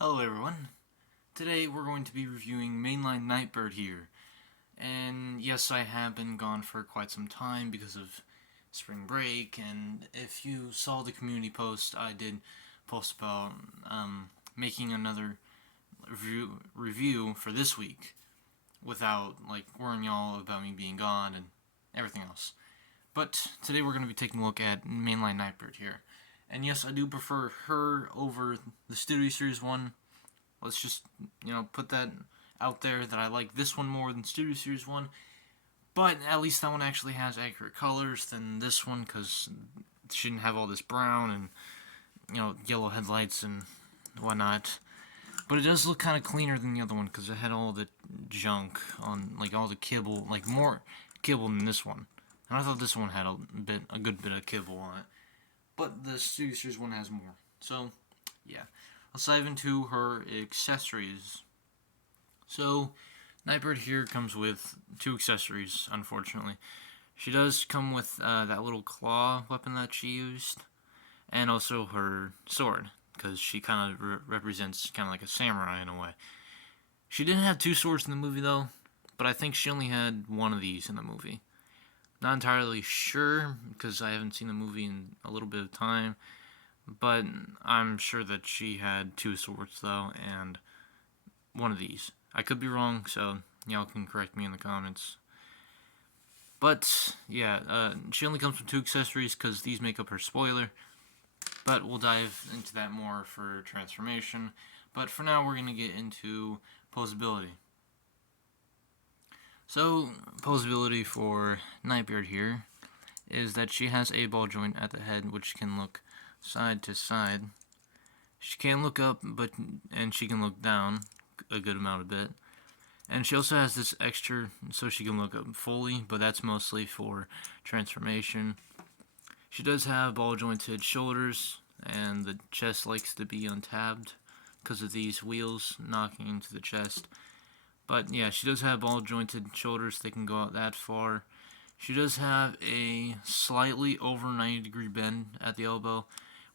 Hello everyone. Today we're going to be reviewing Mainline NightBird here. And yes, I have been gone for quite some time because of spring break, and if you saw the community post, I did post about making another review for this week without warning y'all about me being gone and everything else. But today we're going to be taking a look at Mainline NightBird here. And yes, I do prefer her over the Studio Series one. Let's just, put that out there that I like this one more than Studio Series 1. But at least that one actually has accurate colors than this one, because it shouldn't have all this brown and, yellow headlights and whatnot. But it does look kind of cleaner than the other one, because it had all the junk on, all the kibble, more kibble than this one. And I thought this one had a good bit of kibble on it. But the Studio Series 1 has more. So, yeah. Let's dive into her accessories. So, NightBird here comes with two accessories, unfortunately. She does come with that little claw weapon that she used, and also her sword, because she kind of represents kind of like a samurai in a way. She didn't have two swords in the movie, though, but I think she only had one of these in the movie. Not entirely sure, because I haven't seen the movie in a little bit of time, but I'm sure that she had two swords, though, and one of these. I could be wrong, so y'all can correct me in the comments. But, yeah, she only comes with two accessories because these make up her spoiler. But we'll dive into that more for transformation. But for now, we're going to get into posability. So, posability for NightBird here is that she has a ball joint at the head, which can look side to side. She can look up, and she can look down a good amount of it. And she also has this extra, so she can look up fully, but that's mostly for transformation. She does have ball jointed shoulders, and the chest likes to be untabbed because of these wheels knocking into the chest. But yeah, she does have ball jointed shoulders, they can go out that far. She does have a slightly over 90-degree bend at the elbow,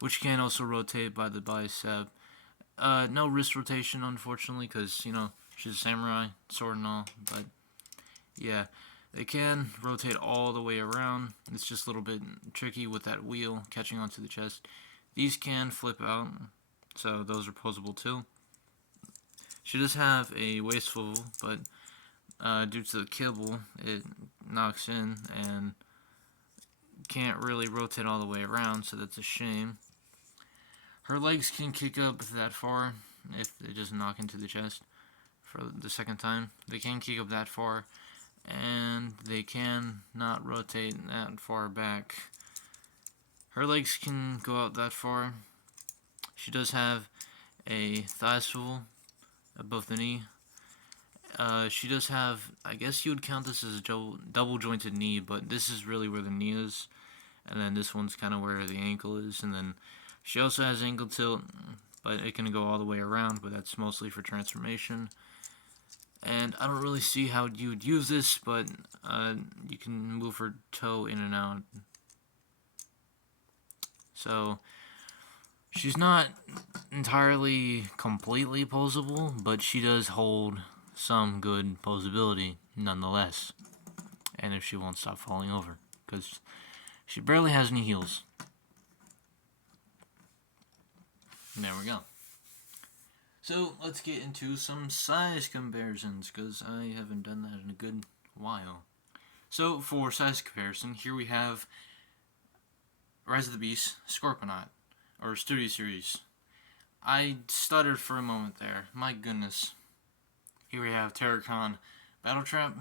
which can also rotate by the bicep. No wrist rotation, unfortunately, because, she's a samurai, sword and all. But, yeah, it can rotate all the way around. It's just a little bit tricky with that wheel catching onto the chest. These can flip out, so those are posable too. She does have a waist swivel, but due to the kibble, it knocks in and can't really rotate all the way around, so that's a shame. Her legs can kick up that far if it doesn't knock into the chest for the second time. They can kick up that far, and they can not rotate that far back. Her legs can go out that far. She does have a thigh swivel above the knee. She does have, I guess you would count this as a double jointed knee, but this is really where the knee is, and then this one's kind of where the ankle is, and then she also has ankle tilt, but it can go all the way around, but that's mostly for transformation. And I don't really see how you would use this, but you can move her toe in and out. So, she's not entirely completely posable, but she does hold some good posability nonetheless. And if she won't stop falling over, because she barely has any heels. And there we go. So let's get into some size comparisons, because I haven't done that in a good while. So for size comparison, here we have Rise of the Beast, Scorponok, or Studio Series. I stuttered for a moment there. My goodness. Here we have Terracon, Battletrap.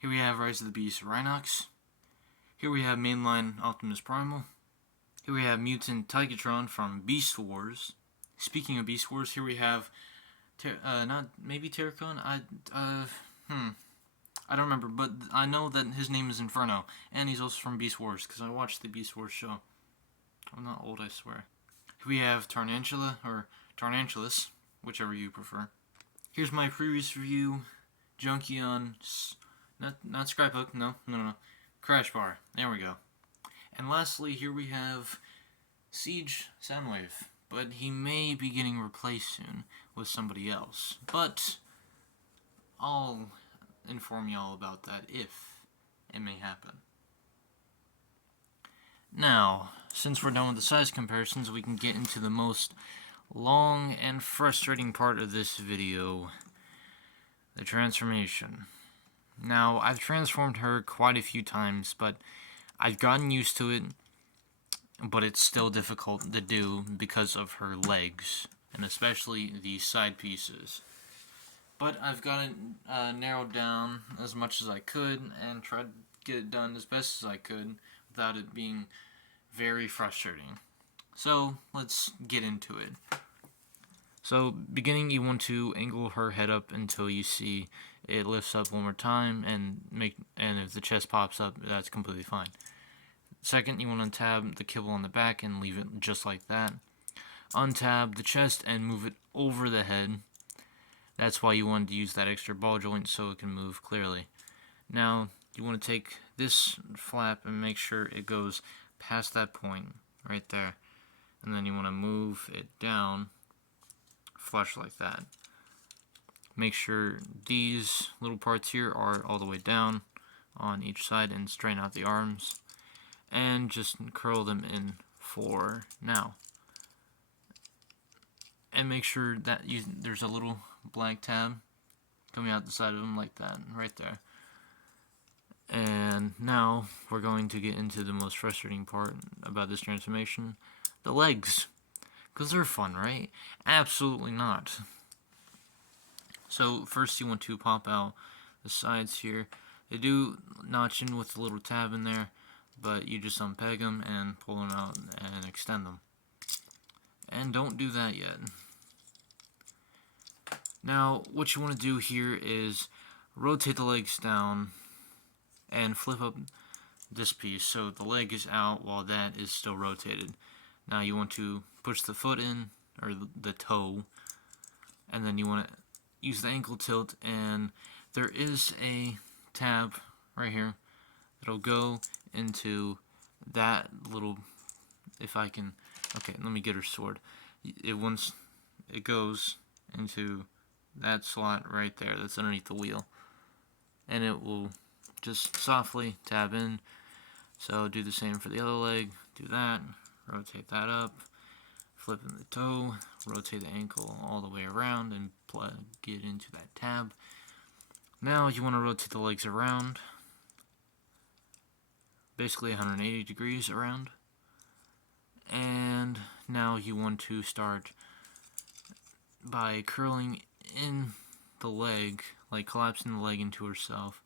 Here we have Rise of the Beast, Rhinox. Here we have Mainline Optimus Primal. Here we have Mutant Tigatron from Beast Wars. Speaking of Beast Wars, here we have Terracon. I don't remember, but I know that his name is Inferno, and he's also from Beast Wars because I watched the Beast Wars show. I'm not old, I swear. Here we have Tarantula or Tarnantulus, whichever you prefer. Here's my previous review, Junkie on not Scrapbook, no, Crash Bar. There we go. And lastly, here we have Siege Soundwave. but he may be getting replaced soon with somebody else. But I'll inform y'all about that if it may happen. Now, since we're done with the size comparisons, we can get into the most long and frustrating part of this video, the transformation. Now, I've transformed her quite a few times, but I've gotten used to it, but it's still difficult to do because of her legs, and especially the side pieces. But I've got it narrowed down as much as I could, and tried to get it done as best as I could without it being very frustrating. So, let's get into it. So, beginning, you want to angle her head up until you see it lifts up one more time, and if the chest pops up, that's completely fine. Second, you want to tab the kibble on the back and leave it just like that. Untab the chest and move it over the head. That's why you wanted to use that extra ball joint so it can move clearly. Now, you want to take this flap and make sure it goes past that point right there. And then you want to move it down flush like that. Make sure these little parts here are all the way down on each side and straighten out the arms. And just curl them in for now. And make sure that there's a little black tab coming out the side of them like that, right there. And now we're going to get into the most frustrating part about this transformation, the legs. Because they're fun, right? Absolutely not. So first you want to pop out the sides here. They do notch in with a little tab in there, but you just unpeg them and pull them out and extend them. And don't do that yet. Now, what you want to do here is rotate the legs down and flip up this piece so the leg is out while that is still rotated. Now you want to push the foot in, or the toe, and then you want to use the ankle tilt, and there is a tab right here that'll go into that little, if I can, okay, let me get her sword. It goes into that slot right there that's underneath the wheel, and it will just softly tab in. So do the same for the other leg, do that, rotate that up, flip in the toe, rotate the ankle all the way around and plug it into that tab. Now you want to rotate the legs around, basically 180 degrees around. And now you want to start by curling in the leg, like collapsing the leg into herself,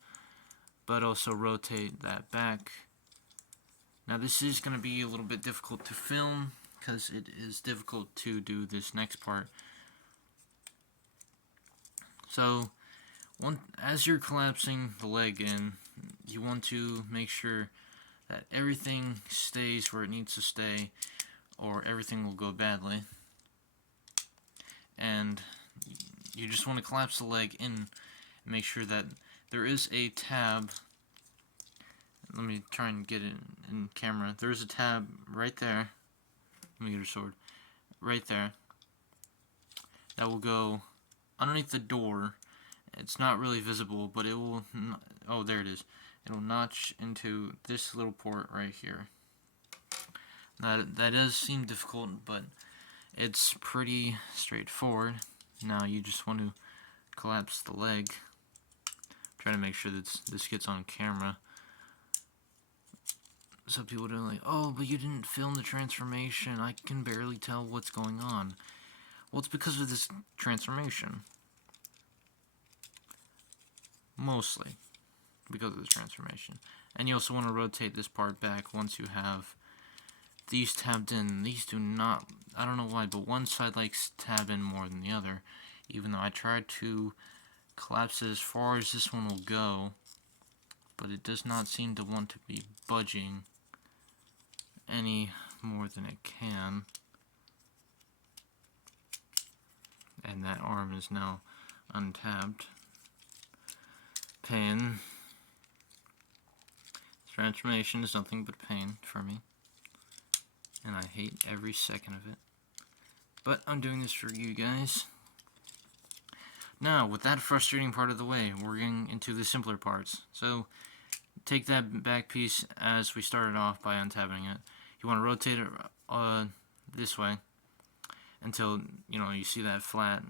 but also rotate that back. Now this is going to be a little bit difficult to film because it is difficult to do this next part. So as you're collapsing the leg in, you want to make sure that everything stays where it needs to stay, or everything will go badly. And you just want to collapse the leg in and make sure that there is a tab. Let me try and get it in camera. There's a tab right there. Let me get her sword. Right there. That will go underneath the door. It's not really visible, but it will... Oh, there it is. It'll notch into this little port right here. That does seem difficult, but it's pretty straightforward. Now you just want to collapse the leg. Try to make sure that this gets on camera. Some people are like, oh, but you didn't film the transformation. I can barely tell what's going on. Well, it's because of this transformation. Mostly because of this transformation. And you also want to rotate this part back once you have these tabbed in. These do not, I don't know why, but one side likes tab in more than the other. Even though I tried to collapse it as far as this one will go, but it does not seem to want to be budging any more than it can. And that arm is now untabbed. Pain. Transformation is nothing but pain for me, and I hate every second of it. But I'm doing this for you guys. Now, with that frustrating part of the way, we're getting into the simpler parts. So, take that back piece as we started off by untabbing it. You want to rotate it this way until, you see that flat,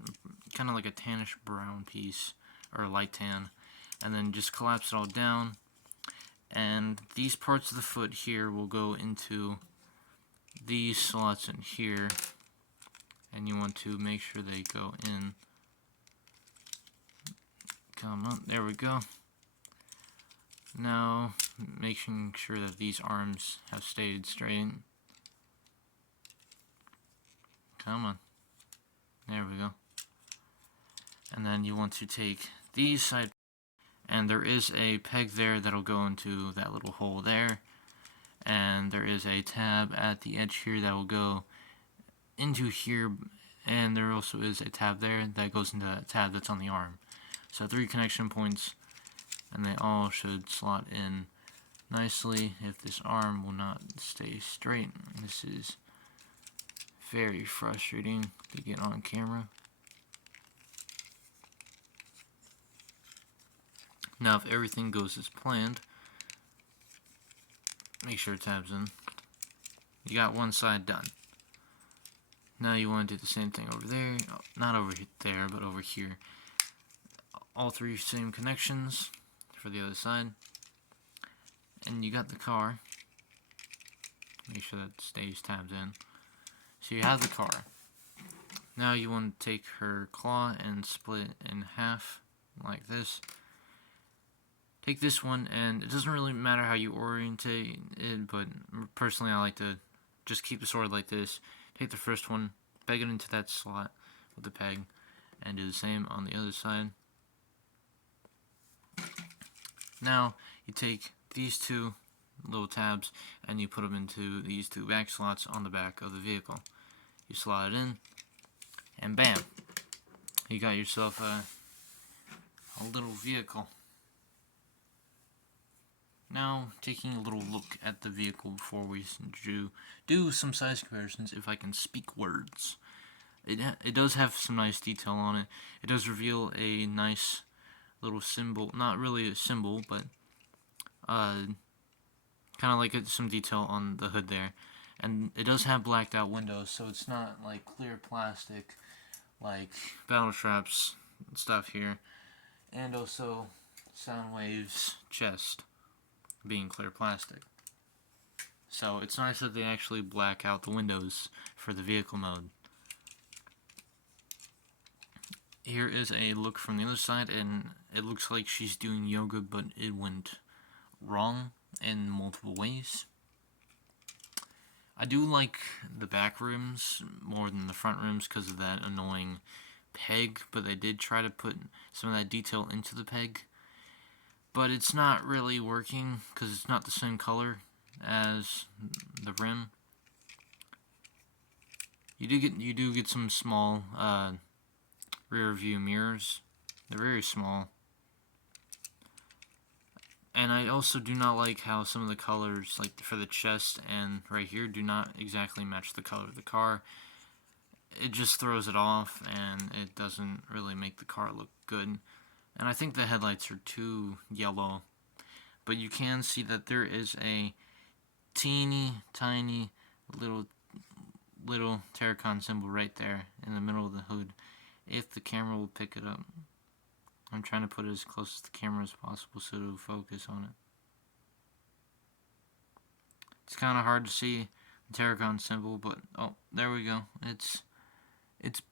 kind of like a tannish brown piece, or a light tan. And then just collapse it all down. And these parts of the foot here will go into these slots in here. And you want to make sure they go in. Come on, there we go. Now, making sure that these arms have stayed straight. Come on. There we go. And then you want to take these side, and there is a peg there that'll go into that little hole there. And there is a tab at the edge here that will go into here, and there also is a tab there that goes into that tab that's on the arm. So 3 connection points, and they all should slot in nicely. If this arm will not stay straight, this is very frustrating to get on camera. Now, if everything goes as planned, make sure it tabs in. You got one side done. Now you want to do the same thing over there, not over there, but over here. All 3 same connections for the other side. And you got the car. Make sure that stays tabbed in. So you have the car. Now you want to take her claw and split in half like this. Take this one, and it doesn't really matter how you orientate it, but personally I like to just keep the sword like this. Take the first one, peg it into that slot with the peg, and do the same on the other side. Now, you take these 2 little tabs and you put them into these 2 back slots on the back of the vehicle. You slot it in, and bam! You got yourself a little vehicle. Now, taking a little look at the vehicle before we do some size comparisons, if I can speak words. It does have some nice detail on it. It does reveal a nice little symbol, not really a symbol, but kind of like some detail on the hood there. And it does have blacked out windows, so it's not like clear plastic like Battletrap's stuff here. And also Soundwave's chest being clear plastic. So it's nice that they actually black out the windows for the vehicle mode. Here is a look from the other side, and it looks like she's doing yoga, but it went wrong in multiple ways. I do like the back rims more than the front rims because of that annoying peg, but they did try to put some of that detail into the peg. But it's not really working because it's not the same color as the rim. You do get some small rear view mirrors. They're very small. And I also do not like how some of the colors, like for the chest and right here, do not exactly match the color of the car. It just throws it off, and it doesn't really make the car look good. And I think the headlights are too yellow. But you can see that there is a teeny tiny little Terracon symbol right there in the middle of the hood, if the camera will pick it up. I'm trying to put it as close to the camera as possible so it'll focus on it. It's kind of hard to see the Terracon symbol, but oh, there we go. It's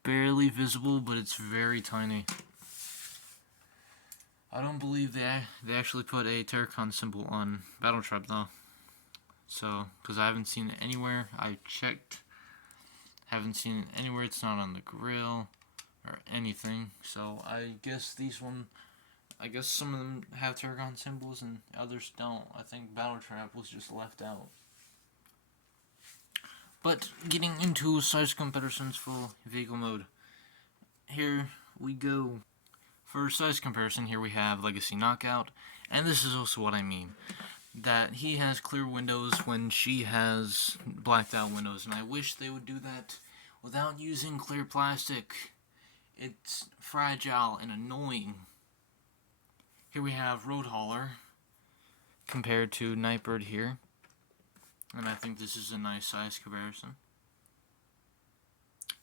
barely visible, but it's very tiny. I don't believe they actually put a Terracon symbol on Battletrap though. So, because I haven't seen it anywhere. I checked. Haven't seen it anywhere. It's not on the grill or anything. So, I guess some of them have Terracon symbols and others don't. I think Battletrap was just left out. But, getting into size comparisons for vehicle mode. Here we go. For size comparison, here we have Legacy Knockout, and this is also what I mean. That he has clear windows when she has blacked out windows, and I wish they would do that without using clear plastic. It's fragile and annoying. Here we have Road Hauler compared to NightBird here. And I think this is a nice size comparison.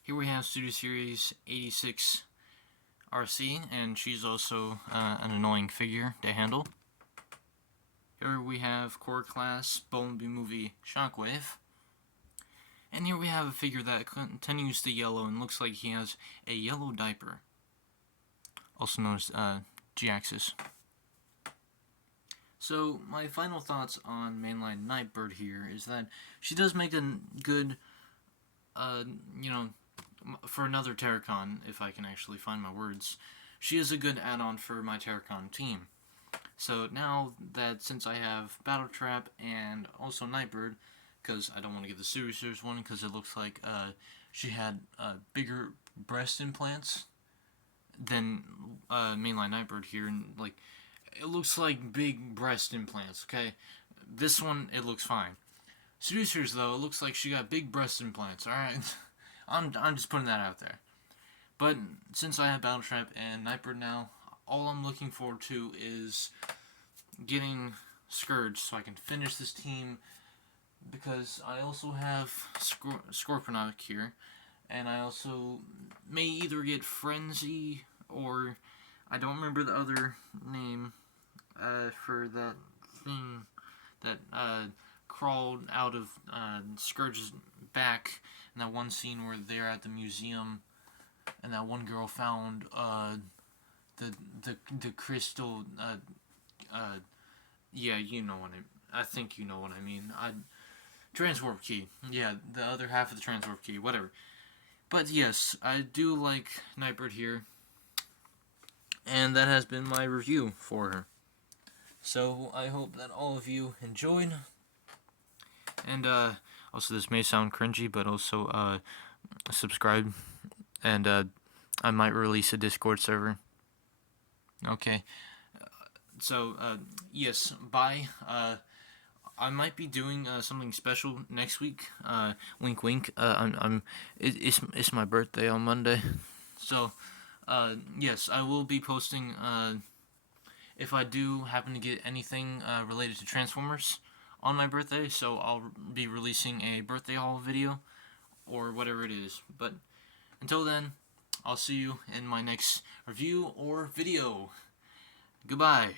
Here we have Studio Series 86 RC, and she's also an annoying figure to handle. Here we have Core Class Bumblebee Movie Shockwave. And here we have a figure that continues to yellow and looks like he has a yellow diaper, also known as G-axis. So my final thoughts on Mainline NightBird here is that she does make a good, for another Terracon, if I can actually find my words, she is a good add-on for my Terracon team. So now that since I have Battle Trap and also NightBird, because I don't want to get the Studio Series one because it looks like she had bigger breast implants than Mainline NightBird here, and like it looks like big breast implants. Okay, this one it looks fine. Studio Series though, it looks like she got big breast implants. All right, I'm just putting that out there. But since I have Battle Trap and NightBird now, all I'm looking forward to is getting Scourge so I can finish this team, because I also have Scorponok here, and I also may either get Frenzy or I don't remember the other name for that thing that crawled out of Scourge's back in that one scene where they're at the museum and that one girl found the crystal. Yeah, you know what I think you know what I mean. Transwarp key. Yeah, the other half of the transwarp key. Whatever. But yes, I do like NightBird here, and that has been my review for her. So I hope that all of you enjoyed. And also, this may sound cringy, but also subscribe, and I might release a Discord server. Okay. So yes, bye. I might be doing something special next week. Wink, wink. It's my birthday on Monday, so yes, I will be posting. If I do happen to get anything related to Transformers on my birthday, so I'll be releasing a birthday haul video or whatever it is. But until then, I'll see you in my next review or video. Goodbye.